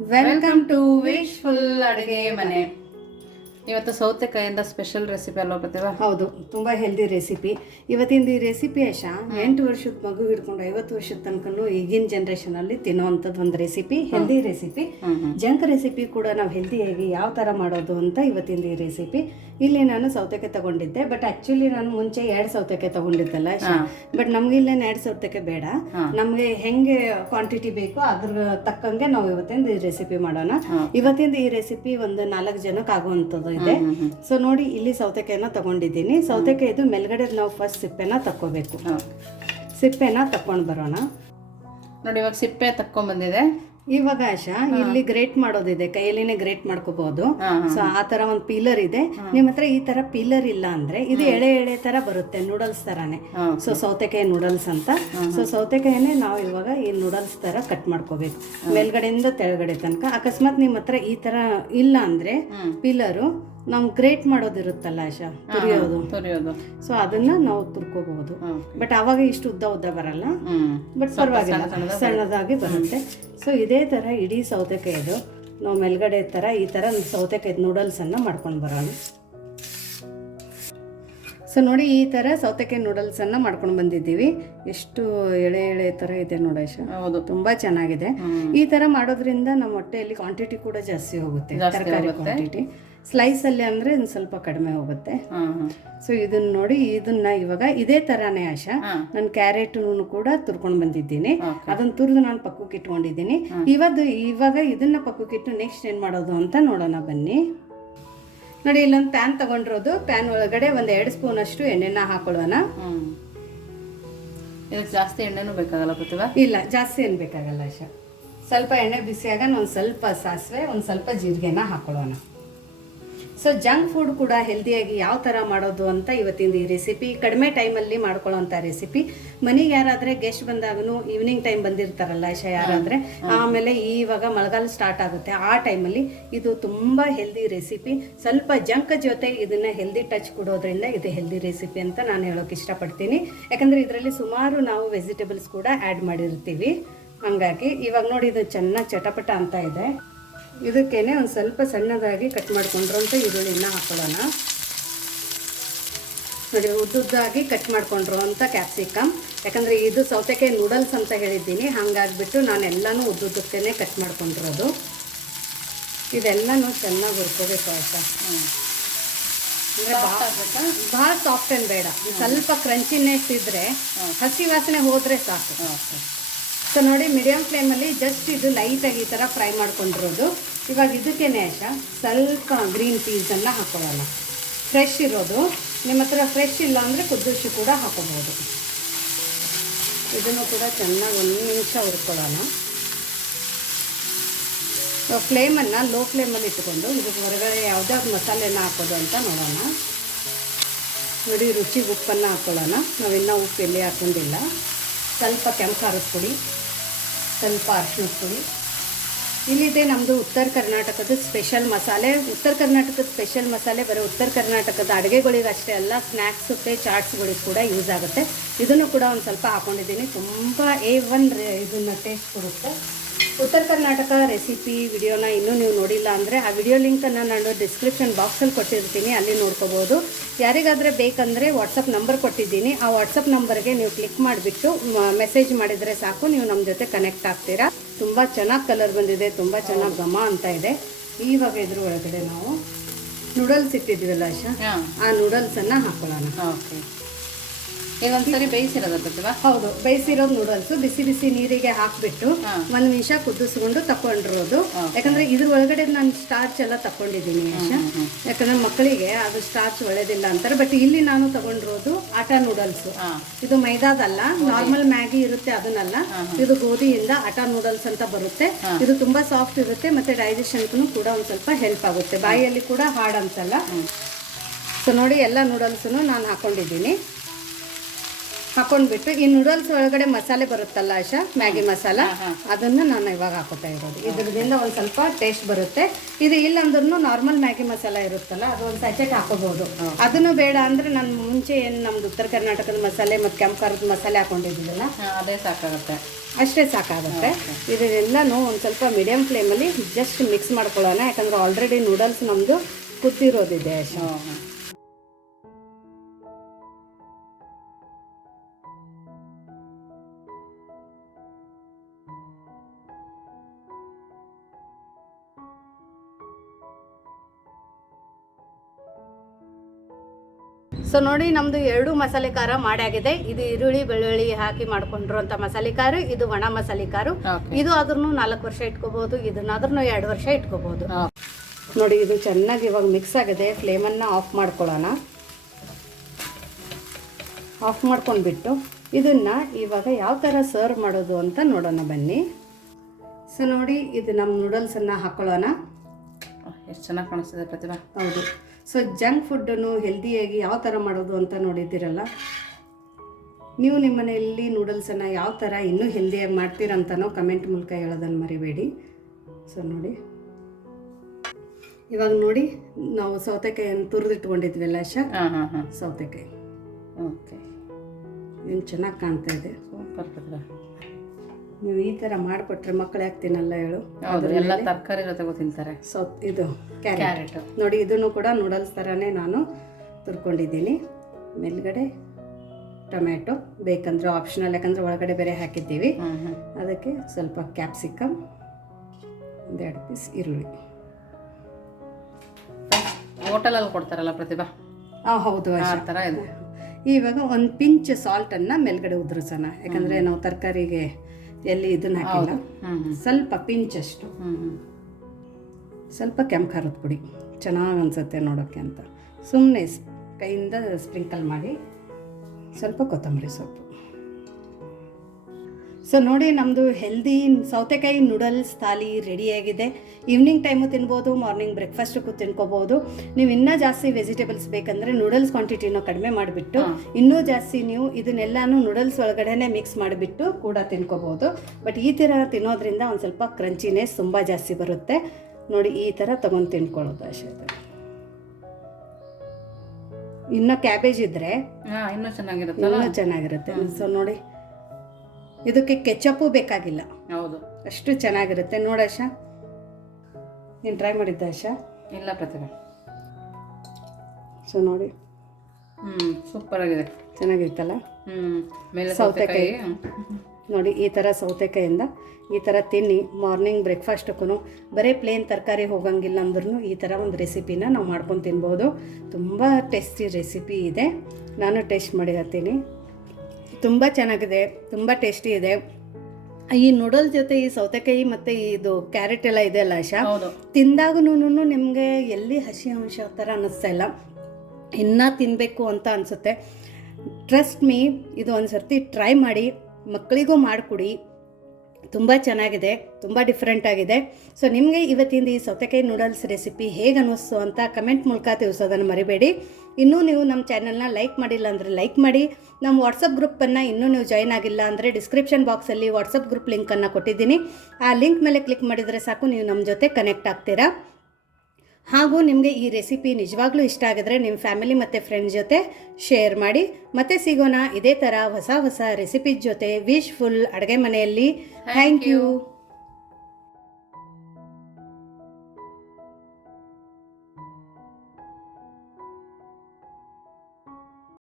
Welcome to wishful ಅಡುಗೆ ಮನೆ ಇವತ್ತು ಸೌತೆಕಾಯಿಂದ ಸ್ಪೆಷಲ್ ರೆಸಿಪಿ ಅಲ್ವಾ ಪ್ರತಿಭಾ? ಹೌದು ತುಂಬ ಹೆಲ್ದಿ ರೆಸಿಪಿ ಇವತ್ತಿಂದ ಈ ರೆಸಿಪಿ ಯಶ ಎಂಟು ವರ್ಷದ ಮಗು ಹಿಡ್ಕೊಂಡು ಐವತ್ತು ವರ್ಷದ ತನಕನೂ ಈಗಿನ ಜನ್ರೇಷನಲ್ಲಿ ತಿನ್ನೋವಂಥದ್ದು ಒಂದು recipe healthy recipe junk recipe ಕೂಡ ನಾವು ಹೆಲ್ದಿಯಾಗಿ ಯಾವ ಥರ ಮಾಡೋದು ಅಂತ ಇವತ್ತಿಂದ ಈ ರೆಸಿಪಿ ಇಲ್ಲಿ ನಾನು ಸೌತೆಕಾಯಿ ತಗೊಂಡಿದ್ದೆ ಬಟ್ ಆ್ಯಕ್ಚುಲಿ ನಾನು ಮುಂಚೆ ಎರಡು ಸೌತೆಕಾಯಿ ತಗೊಂಡಿದ್ದಲ್ಲ ಬಟ್ ನಮ್ಗೆ ಇಲ್ಲೇನು ಎರಡು ಸೌತೆಕಾಯಿ ಬೇಡ. ನಮಗೆ ಹೆಂಗೆ ಕ್ವಾಂಟಿಟಿ ಬೇಕೋ ಅದ್ರ ತಕ್ಕಂಗೆ ನಾವು ಇವತ್ತಿಂದ ಈ ರೆಸಿಪಿ ಮಾಡೋಣ. ಇವತ್ತಿಂದ ಈ ರೆಸಿಪಿ ಒಂದು ನಾಲ್ಕು ಜನಕ್ಕೆ ಆಗುವಂಥದ್ದು. ಇದೆ. ಸೊ ನೋಡಿ ಇಲ್ಲಿ ಸೌತೆಕಾಯಿನ ತಗೊಂಡಿದ್ದೀನಿ. ಸೌತೆಕಾಯಿದು ಮೇಲ್ಗಡೆ ನಾವು ಫಸ್ಟ್ ಸಿಪ್ಪೆನ ತಕ್ಕೋಬೇಕು. ಸಿಪ್ಪೆನ ತಕೊಂಡು ಬರೋಣ. ನೋಡಿ ಇವಾಗ ಸಿಪ್ಪೆ ತಕ್ಕೊಂಡ್ ಬಂದಿದೆ. ಇವಾಗ ಆಶಾ ಇಲ್ಲಿ ಗ್ರೇಟ್ ಮಾಡೋದಿದೆ ಕೈಯಲ್ಲಿನೇ ಗ್ರೇಟ್ ಮಾಡ್ಕೋಬಹುದು. ಸೊ ಆ ತರ ಒಂದ್ ಪೀಲರ್ ಇದೆ. ನಿಮ್ ಹತ್ರ ಈ ತರ ಪೀಲರ್ ಇಲ್ಲ ಅಂದ್ರೆ ಇದು ಎಳೆ ಎಳೆ ತರ ಬರುತ್ತೆ ನೂಡಲ್ಸ್ ತರಾನೇ ಸೊ ಸೌತೆಕಾಯಿ ನೂಡಲ್ಸ್ ಅಂತ. ಸೊ ಸೌತೆಕಾಯಿನೇ ನಾವು ಇವಾಗ ಈ ನೂಡಲ್ಸ್ ತರ ಕಟ್ ಮಾಡ್ಕೋಬೇಕು. ಮೇಲ್ಗಡೆಯಿಂದ ತೆಳಗಡೆ ತನಕ. ಅಕಸ್ಮಾತ್ ನಿಮ್ ಹತ್ರ ಈ ತರ ಇಲ್ಲ ಅಂದ್ರೆ ಪೀಲರು ನಾವು ಗ್ರೇಟ್ ಮಾಡೋದಿರುತ್ತಲ್ಲ ಆಶಾ? ತುರಿಯೋದು. ತುರಿಯೋದು. ಸೊ ಅದನ್ನ ನಾವು ತುರ್ಕೋಬಹುದು. ಬಟ್ ಅವಾಗ ಇಷ್ಟು ಉದ್ದ ಉದ್ದ ಬರಲ್ಲ. ಬಟ್ ಪರವಾಗಿಲ್ಲ. ಸಣ್ಣದಾಗಿ ಬರುತ್ತೆ. ಸೊ ಇದೇ ತರ ಇಡೀ ಸೌತೆಕಾಯಿದು ನಾವು ಮೇಲ್ಗಡೆ ತರ ಈ ಥರ ಸೌತೆಕಾಯಿ ಅನ್ನ ಮಾಡ್ಕೊಂಡು ಬರೋಣ. ಸೊ ನೋಡಿ ಈ ತರ ಸೌತೆಕಾಯಿ ನೂಡಲ್ಸನ್ನು ಮಾಡ್ಕೊಂಡು ಬಂದಿದ್ದೀವಿ. ಎಷ್ಟು ಎಳೆ ಎಳೆ ತರ ಇದೆ ನೋಡೇಶ ಹೌದು. ತುಂಬಾ ಚೆನ್ನಾಗಿದೆ. ಈ ತರ ಮಾಡೋದ್ರಿಂದ ನಮ್ಮ ಹೊಟ್ಟೆಯಲ್ಲಿ ಕ್ವಾಂಟಿಟಿ ಕೂಡ ಜಾಸ್ತಿ ಹೋಗುತ್ತೆ. ತರಕಾರಿ ಕ್ವಾಂಟಿಟಿ ಸ್ಲೈಸಲ್ಲಿ ಅಂದರೆ ಒಂದು ಸ್ವಲ್ಪ ಕಡಿಮೆ ಹೋಗುತ್ತೆ. ಸೊ ಇದನ್ನ ನೋಡಿ ಇದನ್ನ ಇವಾಗ ಇದೇ ತರಾನೇ ಆಶಾ. ನಾನು ಕ್ಯಾರೆಟ್ ಕೂಡ ತುರ್ಕೊಂಡು ಬಂದಿದ್ದೀನಿ. ಅದನ್ನ ತುರಿದು ನಾನು ಪಕ್ಕಕ್ಕೆ ಇಟ್ಕೊಂಡಿದ್ದೀನಿ. ಇವತ್ತು ಇವಾಗ ಇದನ್ನ ಪಕ್ಕಕ್ಕೆ ಇಟ್ಟು ನೆಕ್ಸ್ಟ್ ಏನು ಮಾಡೋದು ಅಂತ ನೋಡೋಣ ಬನ್ನಿ. ನೋಡಿ ಇಲ್ಲೊಂದು ಪ್ಯಾನ್ ತಗೊಂಡಿರೋದು. ಪ್ಯಾನ್ ಒಳಗಡೆ ಒಂದು ಎರಡು ಸ್ಪೂನ್ ಅಷ್ಟು ಎಣ್ಣೆನ ಹಾಕೊಳ್ಳೋಣ. ಇದಕ್ಕೆ ಜಾಸ್ತಿ ಎಣ್ಣೆನೂ ಬೇಕಾಗಲ್ಲ ಪ್ರತಿಭಾ? ಇಲ್ಲ ಜಾಸ್ತಿ ಏನು ಬೇಕಾಗಲ್ಲ ಆಶಾ. ಸ್ವಲ್ಪ ಎಣ್ಣೆ ಬಿಸಿಯಾಗ ಒಂದು ಸ್ವಲ್ಪ ಸಾಸಿವೆ ಒಂದು ಸ್ವಲ್ಪ ಜೀರಿಗೆನ ಹಾಕೊಳ್ಳೋಣ. ಸೊ ಜಂಕ್ ಫುಡ್ ಕೂಡ ಹೆಲ್ದಿಯಾಗಿ ಯಾವ ಥರ ಮಾಡೋದು ಅಂತ ಇವತ್ತಿನ ಈ ರೆಸಿಪಿ ಕಡಿಮೆ ಟೈಮಲ್ಲಿ ಮಾಡ್ಕೊಳ್ಳೋಂಥ ರೆಸಿಪಿ ಮನೆಗೆ ಯಾರಾದರೆ ಗೆಸ್ಟ್ ಬಂದಾಗೂ ಈವ್ನಿಂಗ್ ಟೈಮ್ ಬಂದಿರ್ತಾರಲ್ಲ ಆಶಾ ಯಾರಾದರೆ ಆಮೇಲೆ ಈವಾಗ ಮಳೆಗಾಲ ಸ್ಟಾರ್ಟ್ ಆಗುತ್ತೆ. ಆ ಟೈಮಲ್ಲಿ ಇದು ತುಂಬ ಹೆಲ್ದಿ ರೆಸಿಪಿ ಸ್ವಲ್ಪ ಜಂಕ್ ಜೊತೆ ಇದನ್ನ ಹೆಲ್ದಿ ಟಚ್ ಕೊಡೋದ್ರಿಂದ ಇದು ಹೆಲ್ದಿ ರೆಸಿಪಿ ಅಂತ ನಾನು ಹೇಳೋಕೆ ಇಷ್ಟಪಡ್ತೀನಿ. ಯಾಕಂದರೆ ಇದರಲ್ಲಿ ಸುಮಾರು ನಾವು ವೆಜಿಟೇಬಲ್ಸ್ ಕೂಡ ಆ್ಯಡ್ ಮಾಡಿರ್ತೀವಿ. ಹಂಗಾಗಿ ಇವಾಗ ನೋಡಿ ಇದು ಚೆನ್ನಾಗಿ ಚಟಪಟ ಅಂತ ಇದೆ. ಇದಕ್ಕೇನೆ ಒಂದು ಸ್ವಲ್ಪ ಸಣ್ಣದಾಗಿ ಕಟ್ ಮಾಡ್ಕೊಂಡ್ರಂತ ಈರುಳ್ಳಿನ ಹಾಕೊಳ್ಳೋಣ. ನೋಡಿ ಉದ್ದುದ್ದಾಗಿ ಕಟ್ ಮಾಡ್ಕೊಂಡ್ರು ಅಂತ ಕ್ಯಾಪ್ಸಿಕಮ್ ಯಾಕಂದರೆ ಇದು ಸೌತೆಕಾಯಿ ನೂಡಲ್ಸ್ ಅಂತ ಹೇಳಿದ್ದೀನಿ. ಹಾಗಾಗ್ಬಿಟ್ಟು ನಾನು ಎಲ್ಲನೂ ಉದ್ದುದ್ದಕ್ಕೇ ಕಟ್ ಮಾಡ್ಕೊಂಡಿರೋದು. ಇದೆಲ್ಲನೂ ಚೆನ್ನಾಗಿ ಹುರ್ಕೋಬೇಕು ಆಯಿತಾ? ಅಂದರೆ ಭಾಳ ಸಾಫ್ಟ್ ಏನು ಬೇಡ. ಸ್ವಲ್ಪ ಕ್ರಂಚಿನೆಸ್ ಇದ್ದರೆ ಹಸಿ ವಾಸನೆ ಹೋದರೆ ಸಾಕು. ಸೊ ನೋಡಿ ಮೀಡಿಯಮ್ ಫ್ಲೇಮಲ್ಲಿ ಜಸ್ಟ್ ಇದು ಲೈಟಾಗಿ ಈ ಥರ ಫ್ರೈ ಮಾಡ್ಕೊಂಡಿರೋದು. ಇವಾಗ ಇದಕ್ಕೆ ನೇಷ ಸ್ವಲ್ಪ ಗ್ರೀನ್ ಪೀಸನ್ನು ಹಾಕೊಳ್ಳೋಣ ಫ್ರೆಶ್ ಇರೋದು. ನಿಮ್ಮ ಹತ್ರ ಫ್ರೆಶ್ ಇಲ್ಲ ಅಂದರೆ ಕುದ್ದೂಸಿ ಕೂಡ ಹಾಕೋಬೋದು. ಇದನ್ನು ಕೂಡ ಚೆನ್ನಾಗಿ ಒಂದು ನಿಮಿಷ ಹುರ್ಕೊಳ್ಳೋಣ. ಫ್ಲೇಮನ್ನು ಲೋ ಫ್ಲೇಮಲ್ಲಿ ಇಟ್ಕೊಂಡು ಇದಕ್ಕೆ ಹೊರಗಡೆ ಯಾವುದಾದ್ರು ಮಸಾಲೆನ ಹಾಕೋದು ಅಂತ ನೋಡೋಣ. ನೋಡಿ ರುಚಿ ಉಪ್ಪನ್ನು ಹಾಕ್ಕೊಳ್ಳೋಣ ನಾವಿನ್ನೂ ಉಪ್ಪು ಎಲ್ಲಿ ಹಾಕೊಂಡಿಲ್ಲ. ಸ್ವಲ್ಪ ಕೆಂಪು ಖಾರದ ಪುಡಿ. ಸ್ವಲ್ಪ ಅರಿಶಿನ ಪುಡಿ. ಇಲ್ಲಿದೆ ನಮ್ಮದು ಉತ್ತರ ಕರ್ನಾಟಕದ ಸ್ಪೆಷಲ್ ಮಸಾಲೆ. ಉತ್ತರ ಕರ್ನಾಟಕದ ಸ್ಪೆಷಲ್ ಮಸಾಲೆ ಬರೋ ಉತ್ತರ ಕರ್ನಾಟಕದ ಅಡುಗೆಗಳಿಗೆ ಅಷ್ಟೇ ಅಲ್ಲ ಸ್ನ್ಯಾಕ್ಸುತ್ತೆ ಚಾಟ್ಸ್ಗಳಿಗೆ ಕೂಡ ಯೂಸ್ ಆಗುತ್ತೆ. ಇದನ್ನು ಕೂಡ ಒಂದು ಸ್ವಲ್ಪ ಹಾಕೊಂಡಿದ್ದೀನಿ. ತುಂಬ ಎ ಒನ್ ಇದನ್ನು ಟೇಸ್ಟ್ ಕೊಡುತ್ತೆ. ಉತ್ತರ ಕರ್ನಾಟಕ ರೆಸಿಪಿ ವಿಡಿಯೋನ ಇನ್ನೂ ನೀವು ನೋಡಿಲ್ಲ ಅಂದರೆ ಆ ವಿಡಿಯೋ ಲಿಂಕನ್ನು ನಾನು ಡಿಸ್ಕ್ರಿಪ್ಷನ್ ಬಾಕ್ಸಲ್ಲಿ ಕೊಟ್ಟಿರ್ತೀನಿ ಅಲ್ಲಿ ನೋಡ್ಕೋಬೋದು. ಯಾರಿಗಾದರೆ ಬೇಕಂದರೆ ವಾಟ್ಸಪ್ ನಂಬರ್ ಕೊಟ್ಟಿದ್ದೀನಿ. ಆ ವಾಟ್ಸಪ್ ನಂಬರ್ಗೆ ನೀವು ಕ್ಲಿಕ್ ಮಾಡಿಬಿಟ್ಟು ಮೆಸೇಜ್ ಮಾಡಿದರೆ ಸಾಕು ನೀವು ನಮ್ಮ ಜೊತೆ ಕನೆಕ್ಟ್ ಆಗ್ತೀರಾ. ತುಂಬ ಚೆನ್ನಾಗಿ ಕಲರ್ ಬಂದಿದೆ ತುಂಬ ಚೆನ್ನಾಗಿ ಘಮ ಅಂತ ಇದೆ. ಇವಾಗ ಇದ್ರ ಒಳಗಡೆ ನಾವು ನೂಡಲ್ಸ್ ಇಟ್ಟಿದ್ದೀವಲ್ಲ ಆಶಾ? ಆ ನೂಡಲ್ಸನ್ನು ಹಾಕೊಳ್ಳೋಣ. ಓಕೆ. ಈಗ ಒಂದ್ಸರಿ ಬೇಯಿಸಿರೋದ ಪ್ರತಿಭಾ ಹೌದು ಬೇಯಿಸಿರೋದು ನೂಡಲ್ಸ್ ಬಿಸಿ ಬಿಸಿ ನೀರಿಗೆ ಹಾಕ್ಬಿಟ್ಟು ಒಂದು ನಿಮಿಷ ಕುದಿಸ್ಕೊಂಡು ತಕೊಂಡಿರೋದು ಯಾಕಂದ್ರೆ ಇದ್ರ ಒಳಗಡೆ ನಾನು ಸ್ಟಾರ್ಚ್ ಎಲ್ಲ ತಕೊಂಡಿದ್ದೀನಿ ಯಾಕಂದ್ರೆ ಮಕ್ಕಳಿಗೆ ಅದು ಸ್ಟಾರ್ಚ್ ಒಳ್ಳೇದಿಲ್ಲ ಅಂತಾರೆ. ಬಟ್ ಇಲ್ಲಿ ನಾನು ತಗೊಂಡಿರೋದು ಆಟಾ ನೂಡಲ್ಸ್ ಇದು ಮೈದಾದಲ್ಲ ನಾರ್ಮಲ್ ಮ್ಯಾಗಿ ಇರುತ್ತೆ ಅದನ್ನಲ್ಲ. ಇದು ಗೋಧಿಯಿಂದ ಆಟಾ ನೂಡಲ್ಸ್ ಅಂತ ಬರುತ್ತೆ. ಇದು ತುಂಬಾ ಸಾಫ್ಟ್ ಇರುತ್ತೆ ಮತ್ತೆ ಡೈಜೆಷನ್ಗೂ ಕೂಡ ಒಂದ್ ಸ್ವಲ್ಪ ಹೆಲ್ಪ್ ಆಗುತ್ತೆ. ಬಾಯಿಯಲ್ಲಿ ಕೂಡ ಹಾರ್ಡ್ ಅಂತಲ್ಲ. ಸೊ ನೋಡಿ ಎಲ್ಲ ನೂಡಲ್ಸನ್ನು ನಾನು ಹಾಕೊಂಡಿದ್ದೀನಿ. ಹಾಕೊಂಡ್ಬಿಟ್ಟು ಈ ನೂಡಲ್ಸ್ ಒಳಗಡೆ ಮಸಾಲೆ ಬರುತ್ತಲ್ಲ ಆಶಾ? ಮ್ಯಾಗಿ ಮಸಾಲ. ಅದನ್ನ ನಾನು ಇವಾಗ ಹಾಕೋತಾ ಇರೋದು. ಇದ್ರದಿಂದ ಒಂದು ಸ್ವಲ್ಪ ಟೇಸ್ಟ್ ಬರುತ್ತೆ. ಇದು ಇಲ್ಲ ಅಂದ್ರೂ ನಾರ್ಮಲ್ ಮ್ಯಾಗಿ ಮಸಾಲ ಇರುತ್ತಲ್ಲ ಅದು ಒಂದು ಸೆಚೆಟ್ ಹಾಕೋಬಹುದು ಅದನ್ನು ಬೇಡ ಅಂದ್ರೆ ನಾನು ಮುಂಚೆ ಏನು ನಮ್ದು ಉತ್ತರ ಕರ್ನಾಟಕದ ಮಸಾಲೆ ಮತ್ತು ಕೆಂಪು ಖಾರದ ಮಸಾಲೆ ಹಾಕೊಂಡಿದ್ದಿಲ್ಲ ಅದೇ ಸಾಕಾಗುತ್ತೆ. ಅಷ್ಟೇ ಸಾಕಾಗುತ್ತೆ. ಇದನ್ನೆಲ್ಲನೂ ಒಂದು ಸ್ವಲ್ಪ ಮೀಡಿಯಮ್ ಫ್ಲೇಮಲ್ಲಿ ಜಸ್ಟ್ ಮಿಕ್ಸ್ ಮಾಡ್ಕೊಳ್ಳೋಣ. ಯಾಕಂದ್ರೆ ಆಲ್ರೆಡಿ ನೂಡಲ್ಸ್ ನಮ್ಮದು ಕುದ್ದಿರೋದಿದೆ ಆಶಾ. ಸೊ ನೋಡಿ ನಮ್ದು ಎರಡು ಮಸಾಲೆ ಖಾರ ಮಾಡಾಗಿದೆ ಇದು ಈರುಳ್ಳಿ ಬೆಳ್ಳುಳ್ಳಿ ಹಾಕಿ ಮಾಡ್ಕೊಂಡಿರುವಂತ ಮಸಾಲೆ ಖಾರ ಇದು ಒಣ ಮಸಾಲೆ ಖಾರ. ಇದು ಆದ್ರೂ ನಾಲ್ಕು ವರ್ಷ ಇಟ್ಕೋಬಹುದು ಇದನ್ನಾದ್ರೂ ಎರಡು ವರ್ಷ ಇಟ್ಕೋಬಹುದು. ನೋಡಿ ಇದು ಚೆನ್ನಾಗಿ ಇವಾಗ ಮಿಕ್ಸ್ ಆಗಿದೆ. ಫ್ಲೇಮನ್ನು ಆಫ್ ಮಾಡ್ಕೊಳ್ಳೋಣ. ಆಫ್ ಮಾಡ್ಕೊಂಡ್ಬಿಟ್ಟು ಇದನ್ನ ಇವಾಗ ಯಾವ ಥರ ಸರ್ವ್ ಮಾಡೋದು ಅಂತ ನೋಡೋಣ ಬನ್ನಿ. ಸೊ ನೋಡಿ ಇದು ನಮ್ಮ ನೂಡಲ್ಸನ್ನು ಹಾಕೊಳ್ಳೋಣ. ಎಷ್ಟು ಚೆನ್ನಾಗಿ ಕಾಣಿಸ್ತದೆ ಪ್ರತಿಭಾ ಹೌದು. ಸೊ ಜಂಕ್ ಫುಡ್ಡನ್ನು ಹೆಲ್ದಿಯಾಗಿ ಯಾವ ಥರ ಮಾಡೋದು ಅಂತ ನೋಡಿದ್ದೀರಲ್ಲ? ನೀವು ನಿಮ್ಮ ಮನೆಯಲ್ಲಿ ನೂಡಲ್ಸನ್ನು ಯಾವ ಥರ ಇನ್ನೂ ಹೆಲ್ದಿಯಾಗಿ ಮಾಡ್ತೀರಂತನೋ ಕಮೆಂಟ್ ಮೂಲಕ ಹೇಳೋದನ್ನು ಮರಿಬೇಡಿ. ಸೊ ನೋಡಿ. ಇವಾಗ ನೋಡಿ ನಾವು ಸೌತೆಕಾಯಿಯನ್ನು ತುರಿದಿಟ್ಕೊಂಡಿದ್ವಲ್ಲ ಹಾಂ ಹಾಂ ಹಾಂ. ಸೌತೆಕಾಯಿ. ಓಕೆ ಇನ್ನು ಚೆನ್ನಾಗಿ ಕಾಣ್ತಾ ಇದೆ. ಸೂಪರ್ ಪ್ರತಿಭಾ ನೀವು ಈ ಥರ ಮಾಡಿಕೊಟ್ರೆ ಮಕ್ಕಳು ಹಾಕ್ತೀನಲ್ಲ ತಿನ್ನಲ್ಲ ಹೇಳು? ಹೌದು ಎಲ್ಲ ತರಕಾರಿ ಜೊತೆಗೂ ತಿಂತಾರೆ. ಸೊ ಇದು ಕ್ಯಾರೆಟ್. ನೋಡಿ ಇದನ್ನು ಕೂಡ ನೂಡಲ್ಸ್ ಥರನೇ ನಾನು ತುರ್ಕೊಂಡಿದ್ದೀನಿ. ಮೇಲ್ಗಡೆ ಟೊಮ್ಯಾಟೊ ಬೇಕಂದ್ರೆ ಆಪ್ಷನಲ್ ಯಾಕಂದ್ರೆ ಒಳಗಡೆ ಬೇರೆ ಹಾಕಿದ್ದೀವಿ. ಅದಕ್ಕೆ ಸ್ವಲ್ಪ ಕ್ಯಾಪ್ಸಿಕಮ್ ಒಂದೆರಡು ಪೀಸ್ ಈರುಳ್ಳಿ. ಹೋಟೆಲಲ್ಲಿ ಕೊಡ್ತಾರಲ್ಲ ಪ್ರತಿಭಾ? ಹಾಂ ಹೌದು ಆ. ಥರ ಇದೆ. ಇವಾಗ ಒಂದು ಪಿಂಚ್ ಸಾಲ್ಟನ್ನು ಮೇಲ್ಗಡೆ ಉದುರಿಸೋಣ. ಯಾಕಂದರೆ ನಾವು ತರಕಾರಿಗೆ ಎಲ್ಲಿ ಇದನ್ನ ಹಾಕಿಲ್ಲ. ಸ್ವಲ್ಪ ಪಿಂಚ್ ಅಷ್ಟು. ಸ್ವಲ್ಪ ಕೆಂಪು ಖಾರದ ಪುಡಿ. ಚೆನ್ನಾಗಿ ಅನಿಸುತ್ತೆ ನೋಡೋಕ್ಕೆ ಅಂತ. ಸುಮ್ಮನೆ ಕೈಯಿಂದ ಸ್ಪ್ರಿಂಕಲ್ ಮಾಡಿ ಸ್ವಲ್ಪ ಕೊತ್ತಂಬರಿ ಸೊಪ್ಪು. ಸೊ ನೋಡಿ ನಮ್ಮದು ಹೆಲ್ದಿ ಸೌತೆಕಾಯಿ ನೂಡಲ್ಸ್ ಥಾಲಿ ರೆಡಿಯಾಗಿದೆ ಈವ್ನಿಂಗ್ ಟೈಮು ತಿನ್ಬೋದು ಮಾರ್ನಿಂಗ್ ಬ್ರೇಕ್ಫಾಸ್ಟಕ್ಕೂ ತಿನ್ಕೋಬೋದು. ನೀವು ಇನ್ನೂ ಜಾಸ್ತಿ ವೆಜಿಟೇಬಲ್ಸ್ ಬೇಕಂದ್ರೆ ನೂಡಲ್ಸ್ ಕ್ವಾಂಟಿಟಿನೂ ಕಡಿಮೆ ಮಾಡಿಬಿಟ್ಟು. ಇನ್ನೂ ಜಾಸ್ತಿ ನೀವು ಇದನ್ನೆಲ್ಲಾನು ನೂಡಲ್ಸ್ ಒಳಗಡೆನೆ ಮಿಕ್ಸ್ ಮಾಡಿಬಿಟ್ಟು ಕೂಡ ತಿನ್ಕೋಬೋದು. ಬಟ್ ಈ ಥರ ತಿನ್ನೋದ್ರಿಂದ ಒಂದು ಸ್ವಲ್ಪ ಕ್ರಂಚಿನೆಸ್ ತುಂಬ ಜಾಸ್ತಿ ಬರುತ್ತೆ. ನೋಡಿ ಈ ಥರ ತೊಗೊಂಡು ತಿನ್ಕೊಳ್ಳೋದು ಅಷ್ಟೇ ಇನ್ನು ಕ್ಯಾಬೇಜ್ ಇದ್ದರೆ ಇನ್ನೂ ಚೆನ್ನಾಗಿರುತ್ತೆ ಇನ್ನೂ ಚೆನ್ನಾಗಿರುತ್ತೆ. ಸೊ ನೋಡಿ. ಇದಕ್ಕೆ ಕೆಚಪ್ಪು ಬೇಕಾಗಿಲ್ಲ. ಹೌದು. ಅಷ್ಟು ಚೆನ್ನಾಗಿರುತ್ತೆ. ನೋಡಶ ನೀನು ಟ್ರೈ ಮಾಡಿದ್ದ ಆಶಾ? ಇಲ್ಲ ಪ್ರತಿಭಾ. ಸೊ ನೋಡಿ. ಹ್ಞೂ ಸೂಪರ್ ಆಗಿದೆ. ಚೆನ್ನಾಗಿರ್ತಲ್ಲ ಹ್ಞೂ ಸೌತೆಕಾಯಿ. ನೋಡಿ ಈ ಥರ ಸೌತೆಕಾಯಿಂದ ಈ ಥರ ತಿನ್ನಿ. ಮಾರ್ನಿಂಗ್ ಬ್ರೇಕ್ಫಾಸ್ಟಕ್ಕೂ ಬರೀ ಪ್ಲೇನ್ ತರಕಾರಿ ಹೋಗಂಗಿಲ್ಲ ಅಂದ್ರೂ ಈ ಥರ ಒಂದು ರೆಸಿಪಿನ ನಾವು ಮಾಡ್ಕೊಂಡು ತಿನ್ಬೋದು. ತುಂಬ ಟೇಸ್ಟಿ ರೆಸಿಪಿ ಇದೆ. ನಾನು ಟೇಸ್ಟ್ ಮಾಡಿ ಹತ್ತೀನಿ ತುಂಬ ಚೆನ್ನಾಗಿದೆ ತುಂಬ ಟೇಸ್ಟಿ ಇದೆ. ಈ ನೂಡಲ್ ಜೊತೆ ಈ ಸೌತೆಕಾಯಿ ಮತ್ತೆ ಇದು ಕ್ಯಾರೆಟ್ ಎಲ್ಲ ಇದೆ ಅಲ್ಲ ಆಶಾ? ತಿಂದಾಗೂ ನಿಮಗೆ ಎಲ್ಲಿ ಹಸಿ ಅಂಶ ಥರ ಅನ್ನಿಸ್ತಾ ಇಲ್ಲ. ಇನ್ನೂ ತಿನ್ನಬೇಕು ಅಂತ ಅನಿಸುತ್ತೆ. ಟ್ರಸ್ಟ್ ಮೀ ಇದು ಒಂದು ಸರ್ತಿ ಟ್ರೈ ಮಾಡಿ ಮಕ್ಕಳಿಗೂ ಮಾಡಿಕೊಡಿ. ತುಂಬ ಚೆನ್ನಾಗಿದೆ ತುಂಬ ಡಿಫ್ರೆಂಟ್ ಆಗಿದೆ. ಸೊ ನಿಮಗೆ ಇವತ್ತಿಂದ ಈ ಸೌತೆಕಾಯಿ ನೂಡಲ್ಸ್ ರೆಸಿಪಿ ಹೇಗೆ ಅನ್ನಿಸ್ತು ಅಂತ ಕಮೆಂಟ್ ಮೂಲಕ ತಿಳಿಸೋದನ್ನು ಮರಿಬೇಡಿ. ಇನ್ನೂ ನೀವು ನಮ್ಮ ಚಾನಲ್ನ ಲೈಕ್ ಮಾಡಿಲ್ಲ ಅಂದರೆ ಲೈಕ್ ಮಾಡಿ. ನಮ್ಮ ವಾಟ್ಸಪ್ ಗ್ರೂಪನ್ನು ಇನ್ನೂ ನೀವು ಜಾಯ್ನ್ ಆಗಿಲ್ಲ ಅಂದರೆ ಡಿಸ್ಕ್ರಿಪ್ಷನ್ ಬಾಕ್ಸಲ್ಲಿ ವಾಟ್ಸಪ್ ಗ್ರೂಪ್ ಲಿಂಕನ್ನು ಕೊಟ್ಟಿದ್ದೀನಿ. ಆ ಲಿಂಕ್ ಮೇಲೆ ಕ್ಲಿಕ್ ಮಾಡಿದರೆ ಸಾಕು ನೀವು ನಮ್ಮ ಜೊತೆ ಕನೆಕ್ಟ್ ಆಗ್ತೀರಾ. ಹಾಗೂ ನಿಮಗೆ ಈ ರೆಸಿಪಿ ನಿಜವಾಗ್ಲೂ ಇಷ್ಟ ಆಗಿದ್ರೆ ನಿಮ್ಮ ಫ್ಯಾಮಿಲಿ ಮತ್ತು ಫ್ರೆಂಡ್ಸ್ ಜೊತೆ ಶೇರ್ ಮಾಡಿ. ಮತ್ತೆ ಸಿಗೋಣ ಇದೇ ಥರ ಹೊಸ ಹೊಸ ರೆಸಿಪಿ ಜೊತೆ ವಿಶ್ ಫುಲ್ ಅಡುಗೆ ಮನೆಯಲ್ಲಿ. Thank you